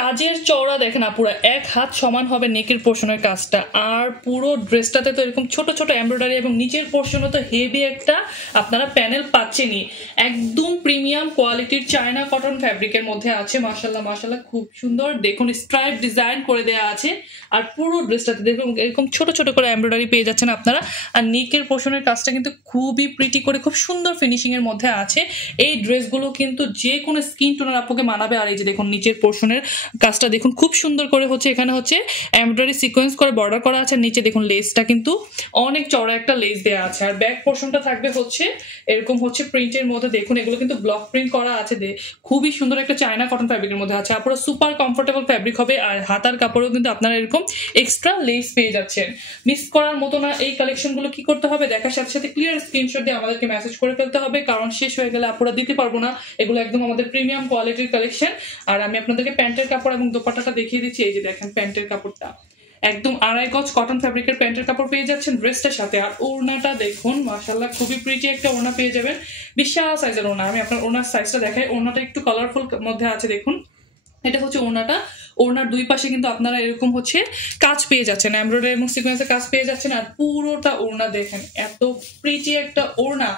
কাজের চওড়া দেখেন আপুরা, এক হাত সমান হবে নেকের পোর্শনের কাজটা। আর পুরো ড্রেসটাতে তো এরকম ছোট ছোট এমব্রয়ডারি এবং নিচের পোর্শনে তো হেভি একটা আপনারা প্যানেল পাচ্ছেনই। একদম প্রিমিয়াম কোয়ালিটির চায়না কটন ফ্যাব্রিকের মধ্যে আছে। মাশাআল্লাহ মাশাআল্লাহ, খুব সুন্দর। দেখুন স্ট্রাইপ ডিজাইন করে দেওয়া আছে। আর পুরো ড্রেসটাতে দেখুন এরকম ছোট ছোট করে এমব্রয়ডারি পেয়ে যাচ্ছেন আপনারা। আর নেকের পোর্শনের কাজটা কিন্তু খুবই প্রিটি করে, খুব সুন্দর ফিনিশিং এর মধ্যে আছে। এই ড্রেসগুলো কিন্তু যে কোনো স্কিন টোনের আপুকে মানাবে। আর এই যে দেখুন নিচের পোর্শনের কাজটা দেখুন খুব সুন্দর করে হচ্ছে, এখানে হচ্ছে এমব্রয়ডারি সিকোয়েন্স করে বর্ডার করা আছে। নিচে দেখুন লেসটা কিন্তু অনেক চড়া একটা লেস দেওয়া আছে। আর ব্যাক পোর্শনটা থাকবে হচ্ছে এরকম হচ্ছে প্রিন্টের মধ্যে। দেখুন এগুলো কিন্তু ব্লক প্রিন্ট করা আছে, খুবই সুন্দর একটা চায়না কটন ফ্যাব্রিকের মধ্যে আছে। আপনারা সুপার কমফোর্টেবল ফ্যাব্রিক হবে। আর হাতার কাপড়েও কিন্তু আপনারা এরকম এক্সট্রা লেস পেয়ে যাচ্ছেন। মিস করার মতো না এই কালেকশনগুলো। কি করতে হবে, দেখার সাথে সাথে ক্লিয়ার স্ক্রিনশট দিয়ে আমাদেরকে মেসেজ করে ফেলতে হবে, কারণ শেষ হয়ে গেলে আপনারা দিতে পারবো না। এগুলো একদম আমাদের প্রিমিয়াম কোয়ালিটির কালেকশন। আর আমি আপনাদেরকে প্যান্টের কাপড় এবং দোপাট্টাটা দেখিয়ে দিচ্ছি। এই যে দেখেন প্যান্টের কাপড়টা একদম 2.5 গজ কটন ফ্যাব্রিকের প্যান্টের কাপড় পেয়ে যাচ্ছেন ড্রেসটার সাথে। আর ওড়নাটা দেখুন মাশাআল্লাহ, খুবই প্রিটি একটা ওড়না পেয়ে যাবেন, বিশাল সাইজের ওড়না। আমি আপনার ওড়নার সাইজটা দেখাই। ওড়নাটা একটু কালারফুল মধ্যে আছে, দেখুন এটা হচ্ছে ওড়নাটা। ওড়নার দুই পাশে কিন্তু আপনারা এরকম হচ্ছে কাজ পেয়ে যাচ্ছেন, এমব্রয়ডারি এবং সিকোয়েন্সের কাজ পেয়ে যাচ্ছেন। আর পুরোটা ওড়না দেখেন, এত প্রিটি একটা ওড়না,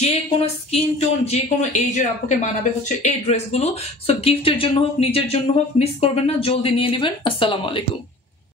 যে কোনো স্কিন টোন যে কোনো এজের আপুকে মানাবে হচ্ছে এই ড্রেসগুলো। সো গিফটের জন্য হোক নিজের জন্য হোক, মিস করবেন না, জলদি নিয়ে নেবেন। আসসালামু আলাইকুম।